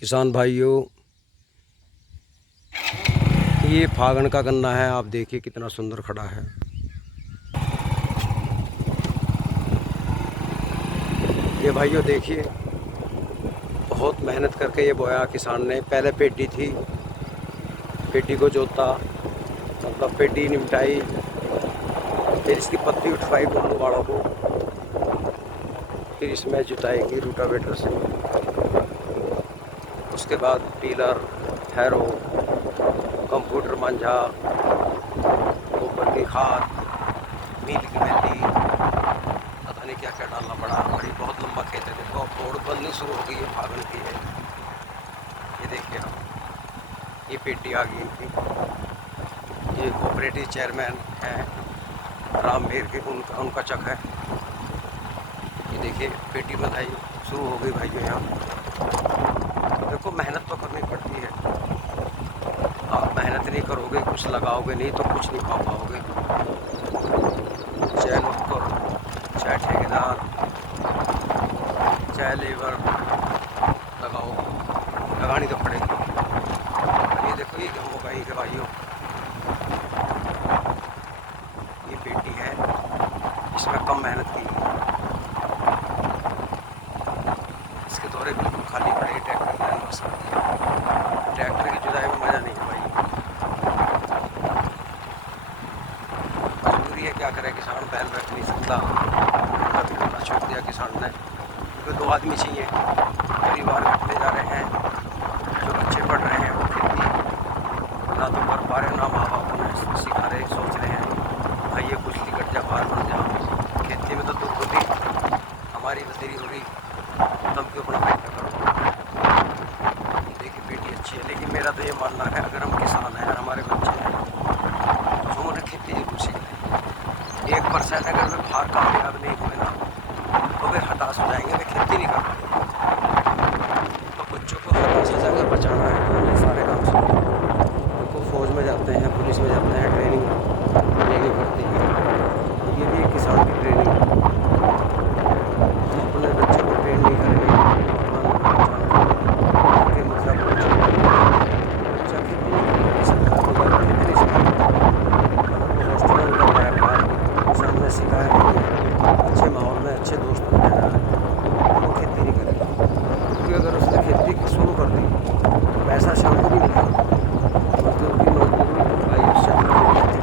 किसान भाइयों, ये फागण का गन्ना है। आप देखिए कितना सुंदर खड़ा है। ये भाइयों देखिए, बहुत मेहनत करके ये बोया किसान ने। पहले पेटी थी, पेटी को जोता, मतलब पेटी निपटाई, फिर इसकी पत्ती उठवाई बाड़ों को, फिर इसमें जुताएगी रूटावेटर से। उसके बाद टीलर, हैरो, कंप्यूटर मांझा, गोबर की खाद, मील की मेथी, पता नहीं क्या क्या डालना पड़ा। बड़ी बहुत लंबा खेत है। देखो अब रोड बननी शुरू हो गई है, फागण की है। ये देखिए आप, ये पेटी आ गई इनकी। ये कोऑपरेटिव चेयरमैन है रामवीर के, उनका चक है। ये देखिए पेटी बंधाई शुरू हो गई भाइयों। यहाँ देखो मेहनत तो करनी पड़ती है। आप मेहनत नहीं करोगे, कुछ लगाओगे नहीं तो कुछ नहीं पा पाओगे। चाहे नौकर, चाहे ठेकेदार, चाहे लेबर लगाओ, लगानी तो पड़ेगी। ये देखो ये गेहूँ उगाई के भाइयों, ये पेटी है, इसमें कम मेहनत की है। इसके दौरे बिल्कुल खाली पड़े, ट्रैक्टर लाइन बस। ट्रैक्टर की जुताई में मज़ा नहीं है भाई। मजबूरी है, क्या करे किसान, बैल रख नहीं सकता। करना छोड़ दिया किसान ने, क्योंकि 2 आदमी चाहिए। परिवार घटते जा रहे हैं, जो बच्चे पढ़ रहे हैं वो खेती ना तो कर पा रहे, ना माँ बाप उन्हें सिखा रहे। सोच रहे हैं भाई ये कुछ लिकट जा, बाहर बन जा। खेती में तो तू खुद ही हमारी बतेरी हो रही, तब क्यों अपना फायदा करो। देखिए बेटी अच्छी है, लेकिन मेरा तो ये मानना है, अगर हम किसान हैं, हमारे बच्चे हैं, तो उन्हें खेती जरूर सीखनी। 1% अगर वे बाहर कामयाब नहीं हुए ना, तो फिर हताश हो जाएंगे, वे खेती नहीं कर पाएंगे। तो बच्चों को हताशा से अगर बचाना है तो उन्हें सारे काम सीखने। देखो फौज में जाते हैं, पुलिस में जाते हैं, ट्रेनिंग लेनी पड़ती है। ये भी एक किसान की ट्रेनिंग है। हम अपने बच्चे को ट्रेन नहीं करेंगे कि मतलब बच्चा खेती नहीं कर सकता, तो घर खेती नहीं सिखाएंगे। अगर वो हॉस्टल में उतर रहा है, बाहर किसान ने सिखाया नहीं है, अच्छे माहौल में अच्छे दोस्त बन रहा है, तो वो खेती नहीं करेगा। क्योंकि अगर उसने खेती शुरू कर दी तो पैसा शाम को भी मिलेगा। मजदूर की मजदूरी भाई उस चक्कर में नहीं आती।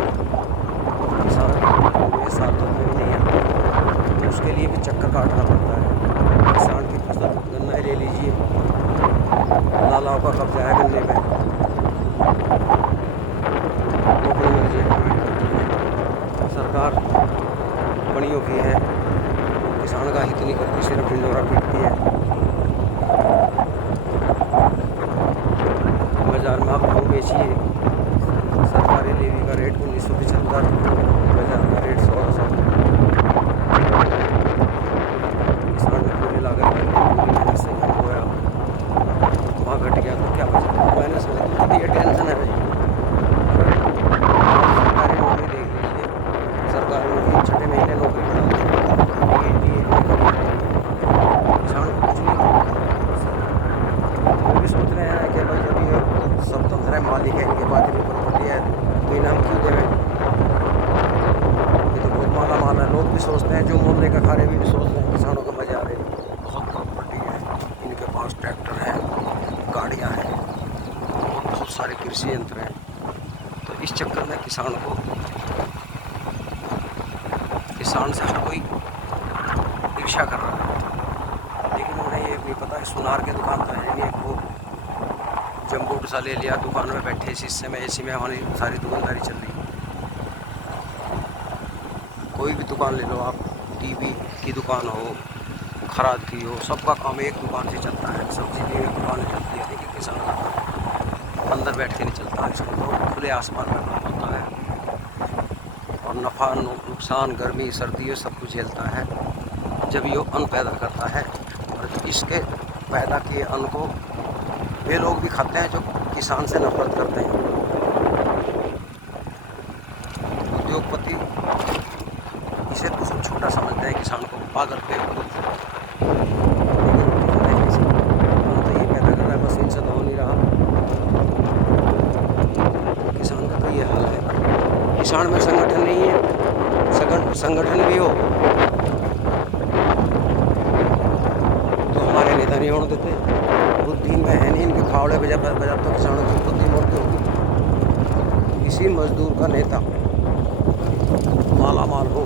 किसान पूरे साल भर में भी नहीं आती, तो उसके लिए भी चक्कर काटना पड़ता है। किसान की फसल गन्ना ले लीजिए, नालाओं का कब्जा है गन्ने में, नौकरी मिल जाए। सरकार बड़ियों की है, किसान का हित नहीं करती, सिर्फ ढिंडोरा पीटती है। बाजार में आप गेहूँ बेचिए, सरकारी लेवी का रेट 1975, बाजार का रेट 1600। किसान ने पूरी लागत कर दी, पूरी मेहनत से गेहूँ बोया, वहाँ घट गया तो क्या बचा। मैंने सोचा कि ये टेंशन है भाई। सरकारी नौकरी देख लीजिए, सरकारी नौकरी 6ठे महीने नौकरी बढ़ा दी, किसान को कुछ नहीं मिला। वो भी सोच रहे हैं कि भाई अभी स्वतंत्र है, मालिक है, इनके पास इतनी प्रॉपर्टी है, तो इन्हें हम क्यों देवें। ये तो बहुत माला माल है। लोग भी सोचते हैं, जो मोहल्ले का खा रहे भी सोच रहे हैं किसानों को मजा आ रहे हैं। बहुत प्रॉपर्टी है इनके पास, ट्रैक्टर है, गाड़ियाँ हैं, और बहुत सारे कृषि यंत्र हैं। तो इस चक्कर में किसान से हर कोई ईर्ष्या कर रहा है। लेकिन उन्हें ये नहीं पता है, सुनार के दुकान पर है एक वो जम्बूट सा ले लिया, दुकान में बैठे शीशे में, एसी में हमारी सारी दुकानदारी चल रही है। कोई भी दुकान ले लो आप, टीवी की दुकान हो, खराद की हो, सबका काम एक दुकान से चलता है। सब चीज़ें एक दुकान से चलती है। लेकिन किसान का अंदर बैठ के नहीं चलता, इसको तो खुले आसमान में काम होता है, और नफ़ा नुकसान, गर्मी सर्दी ये सब कुछ झेलता है। जब ये अन्न पैदा करता है, और इसके पैदा किए अन्न को वे लोग भी खाते हैं जो किसान से नफरत करते हैं। उद्योगपति इसे बहुत छोटा समझते हैं, किसान को पागल बेवकूफ। अन्न तो ये पैदा कर रहा है, बस इन किसान में संगठन नहीं है, संगठन भी हो तो हमारे नेता नहीं होने देते। बुद्धि में है नहीं, इनके फावड़े बजा तो किसानों की बुद्धि मोड़ते होगी। किसी मजदूर का नेता माला माल हो,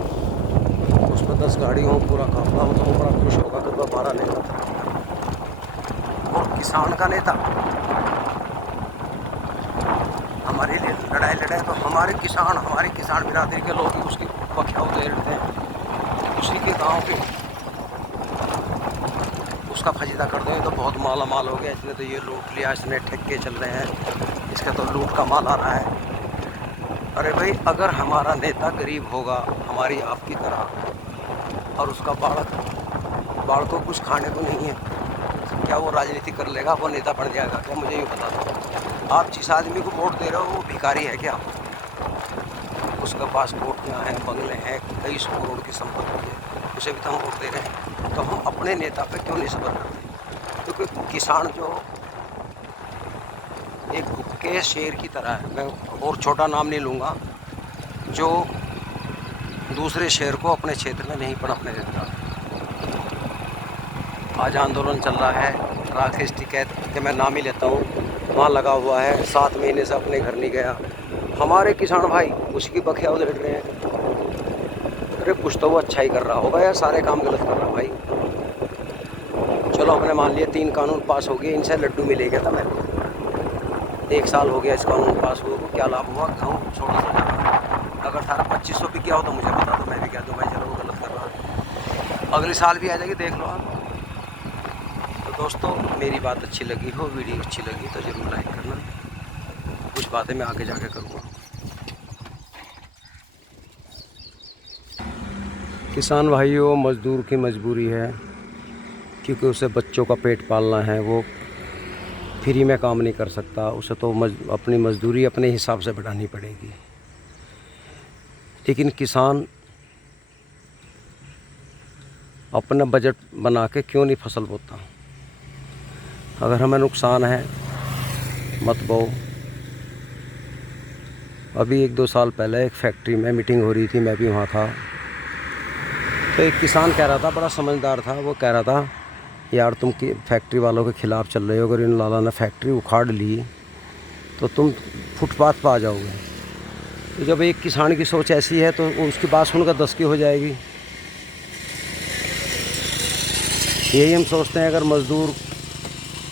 उस पर 10 गाड़ी हो, पूरा काफला हो, तो वो बड़ा खुश होगा कि वह हमारा नेता। और किसान का नेता हमारे लिए लड़ाई लड़ाए तो हमारे किसान बिरादरी के लोग ही उसकी बख्या उधेड़ते हैं, उसी के गांव के उसका फजीदा कर दें तो बहुत माला माल हो गया, इसने तो ये लूट लिया, इसने ठेके चल रहे हैं, इसका तो लूट का माल आ रहा है। अरे भाई, अगर हमारा नेता गरीब होगा हमारी आपकी तरह और उसका बाढ़ को कुछ खाने को नहीं है, क्या वो राजनीति कर लेगा, वो नेता बन जाएगा क्या? मुझे ये बता दो। आप जिस आदमी को वोट दे रहे हो वो भिखारी है क्या? उसके पास कोठियाँ हैं, बंगले हैं, कई सौ करोड़ की संपत्ति है, उसे भी तो हम वोट दे रहे हैं। तो हम अपने नेता पे क्यों नहीं सब्र करते? क्योंकि किसान जो एक भूखे शेर की तरह है, मैं और छोटा नाम नहीं लूँगा, जो दूसरे शेर को अपने क्षेत्र में नहीं पनपने देता। आज आंदोलन चल रहा है, राकेश टिकैत के मैं नाम ही लेता हूँ, वहाँ लगा हुआ है, 7 महीने से अपने घर नहीं गया। हमारे किसान भाई उसकी बखिया उधेड़ रहे हैं। अरे कुछ तो वो अच्छा ही कर रहा होगा या सारे काम गलत कर रहा भाई? चलो हमने मान लिया 3 कानून पास हो गए, इनसे लड्डू मिले गया था मेरे को। 1 साल हो गया इस कानून पास हुए को, क्या लाभ हुआ? गाँव छोड़ा सा जाएगा। अगर 18-2500 भी क्या हो तो मुझे बता दो, मैं भी कह दूँ भाई चलो वो गलत कर रहा है। अगले साल भी आ जाएगी, देख लो आप। तो दोस्तों, मेरी बात अच्छी लगी हो, वीडियो अच्छी लगी तो ज़रूर लाइक करना। कुछ बातें मैं आगे जाके करूँगा। किसान भाइयों, मज़दूर की मजबूरी है, क्योंकि उसे बच्चों का पेट पालना है, वो फ्री में काम नहीं कर सकता, उसे तो अपनी मजदूरी अपने हिसाब से बढ़ानी पड़ेगी। लेकिन किसान अपना बजट बना के क्यों नहीं फसल बोता? अगर हमें नुकसान है मत बो। अभी 1-2 साल पहले एक फैक्ट्री में मीटिंग हो रही थी, मैं भी वहाँ था। तो एक किसान कह रहा था, बड़ा समझदार था, वो कह रहा था यार तुम की फैक्ट्री वालों के ख़िलाफ़ चल रहे हो, अगर इन लाला ने फैक्ट्री उखाड़ ली तो तुम फुटपाथ पर आ जाओगे। तो जब एक किसान की सोच ऐसी है तो उसकी बात सुनकर 10 की हो जाएगी। यही हम सोचते हैं, अगर मज़दूर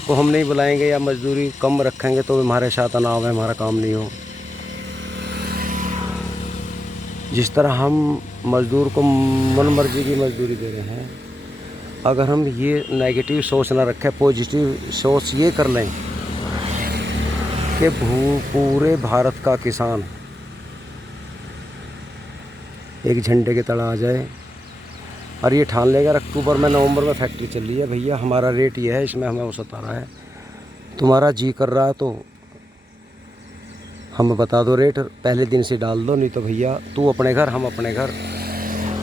को हम नहीं बुलाएंगे या मजदूरी कम रखेंगे तो हमारे साथ तनाव है, हमारा काम नहीं हो। जिस तरह हम मज़दूर को मनमर्जी की मजदूरी दे रहे हैं, अगर हम ये नेगेटिव सोच ना रखें, पॉजिटिव सोच ये कर लें कि पूरे भारत का किसान एक झंडे के तले आ जाए और ये ठान लेगा अक्टूबर में नवंबर में फैक्ट्री चल रही है, भैया हमारा रेट ये है, इसमें हमें वो सता रहा है, तुम्हारा जी कर रहा है तो हमें बता दो, रेट पहले दिन से डाल दो, नहीं तो भैया तू अपने घर हम अपने घर।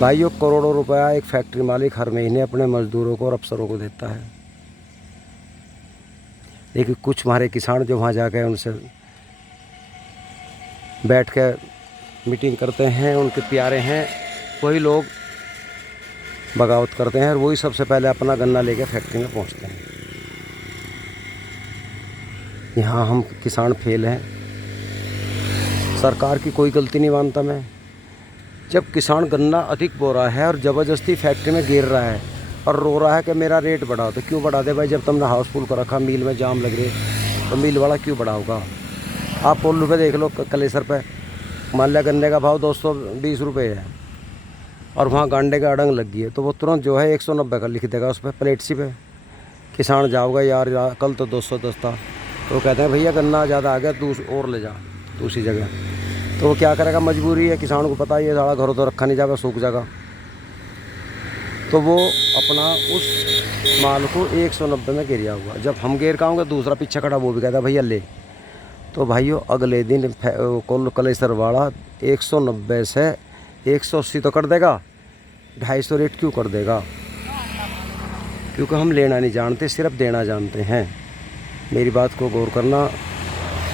भाइयों, करोड़ों रुपया एक फैक्ट्री मालिक हर महीने अपने मज़दूरों को और अफसरों को देता है। लेकिन कुछ हमारे किसान जो वहाँ जाकर उनसे बैठ कर मीटिंग करते हैं, उनके प्यारे हैं, वही लोग बगावत करते हैं और वही सबसे पहले अपना गन्ना लेकर फैक्ट्री में पहुँचते हैं। यहाँ हम किसान फेल हैं, सरकार की कोई गलती नहीं मानता मैं। जब किसान गन्ना अधिक बो रहा है और ज़बरदस्ती फैक्ट्री में गिर रहा है और रो रहा है कि मेरा रेट बढ़ाओ, तो क्यों बढ़ा दे भाई? जब तुमने हाउसफुल कर रखा, मिल में जाम लग रहे, तो मिल वाला क्यों बढ़ाओगा? आप पोल्लू पे देख लो, कलेसर पे मान लिया गन्ने का भाव 220 रुपये है और वहाँ गांडे का अड़ंग लग गई है, तो वो तुरंत जो है 190 का लिख देगा उस पर प्लेट सी पे। किसान जाओगा यार कल तो 210 था, तो वो कहते हैं भैया गन्ना ज़्यादा आ गया, तू और ले जा दूसरी जगह। तो वो क्या करेगा? मजबूरी है, किसान को पता ही है सारा घरों तो रखा नहीं जाएगा, सूख जाएगा, तो वो अपना उस माल को 190 में गिरिया हुआ। जब हम गिर का होंगे, दूसरा पीछे खड़ा वो भी कहता है भैया ले। तो भाइयों, अगले दिन कलेसर वाला 190 से 180 तो कर देगा, 250 रेट क्यों कर देगा? क्योंकि हम लेना नहीं जानते, सिर्फ देना जानते हैं। मेरी बात को गौर करना।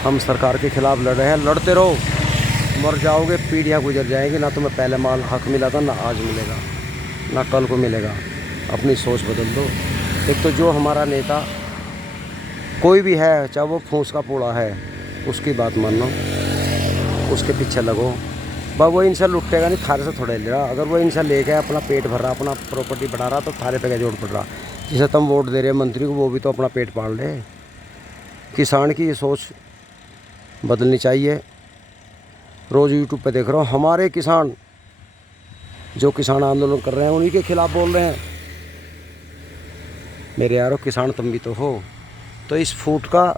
हम सरकार के ख़िलाफ़ लड़ रहे हैं, लड़ते रहो, मर जाओगे, पीढ़ियाँ गुजर जाएंगी, ना तुम्हें पहले माल हक मिला था, ना आज मिलेगा, ना कल को मिलेगा। अपनी सोच बदल दो। एक तो जो हमारा नेता कोई भी है, चाहे वो फूस का पूड़ा है, उसकी बात मानो, उसके पीछे लगो। वो इनसे लुटेगा नहीं, थारे से थोड़ा ले रहा। अगर वो इनसे लेके अपना पेट भर रहा, अपना प्रॉपर्टी बढ़ा रहा, तो थारे पे क्या जोड़ पड़ रहा। जिसे तुम वोट दे रहे मंत्री को, वो भी तो अपना पेट पाल ले। किसान की ये सोच बदलनी चाहिए। रोज़ यूट्यूब पे देख रहा हूँ, हमारे किसान जो किसान आंदोलन कर रहे हैं उन्हीं के खिलाफ बोल रहे हैं। मेरे यारो, किसान तुम भी तो हो। तो इस फूट का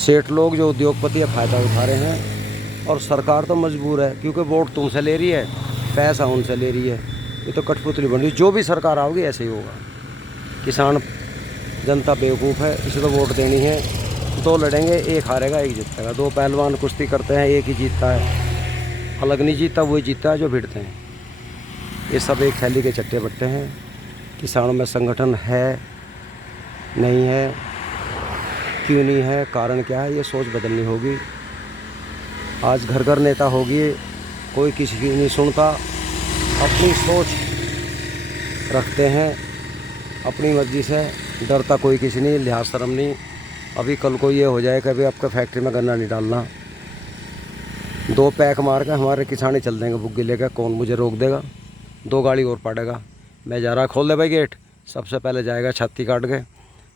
सेठ लोग जो उद्योगपति है फ़ायदा उठा रहे हैं, और सरकार तो मजबूर है, क्योंकि वोट तुमसे ले रही है, पैसा उनसे ले रही है। ये तो कठपुतली बन रही। जो भी सरकार आओगी ऐसे ही होगा। किसान जनता बेवकूफ़ है, इसे तो वोट देनी है। दो लड़ेंगे, एक हारेगा एक जीतेगा। दो पहलवान कुश्ती करते हैं, एक ही जीतता है। अलग नहीं जीतता, वही जीतता है जो भिड़ते हैं। ये सब एक थैली के चट्टे बट्टे हैं। किसानों में संगठन है नहीं है, क्यों नहीं है, कारण क्या है, ये सोच बदलनी होगी। आज घर घर नेता होगी, कोई किसी की नहीं सुनता, अपनी सोच रखते हैं, अपनी मर्जी से, डरता कोई किसी नहीं, लिहाज शर्म नहीं। अभी कल को ये हो जाए कि अभी आपका फैक्ट्री में गन्ना नहीं डालना, 2 पैक मार के हमारे किसान ही चल देंगे बुग्गी लेकर, कौन मुझे रोक देगा। 2 गाड़ी और पड़ेगा, मैं जा रहा, खोल दे भाई गेट। सबसे पहले जाएगा छाती काट के,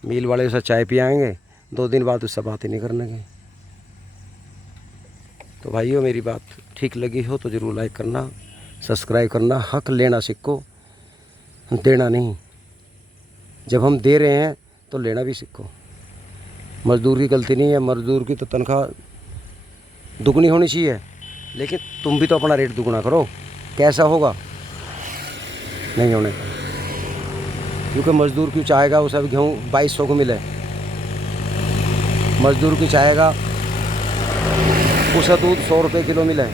मिल वाले उसे चाय पियाएंगे, 2 दिन बाद उससे बात ही नहीं करने की। तो भाइयों, मेरी बात ठीक लगी हो तो ज़रूर लाइक करना, सब्सक्राइब करना। हक लेना सीखो, देना नहीं। जब हम दे रहे हैं तो लेना भी सीखो। मज़दूर की गलती नहीं है, मज़दूर की तो तनख्वाह दुगनी होनी चाहिए, लेकिन तुम भी तो अपना रेट दुगना करो। कैसा होगा, नहीं होने का। क्योंकि मज़दूर क्यों चाहेगा उसे भी गेहूँ 2200 को मिले, मज़दूर की चाहेगा उसे दूध 100 रुपये किलो मिले।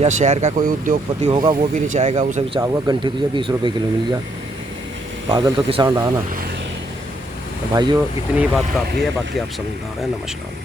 या शहर का कोई उद्योगपति होगा, वो भी नहीं चाहेगा, उसे भी चाहेगा घंटी तुझे 20 रुपये किलो मिल जाए। पागल तो किसान रहा ना। तो भाइयों, इतनी ही बात काफ़ी है, बाकी आप समझदार हैं। नमस्कार।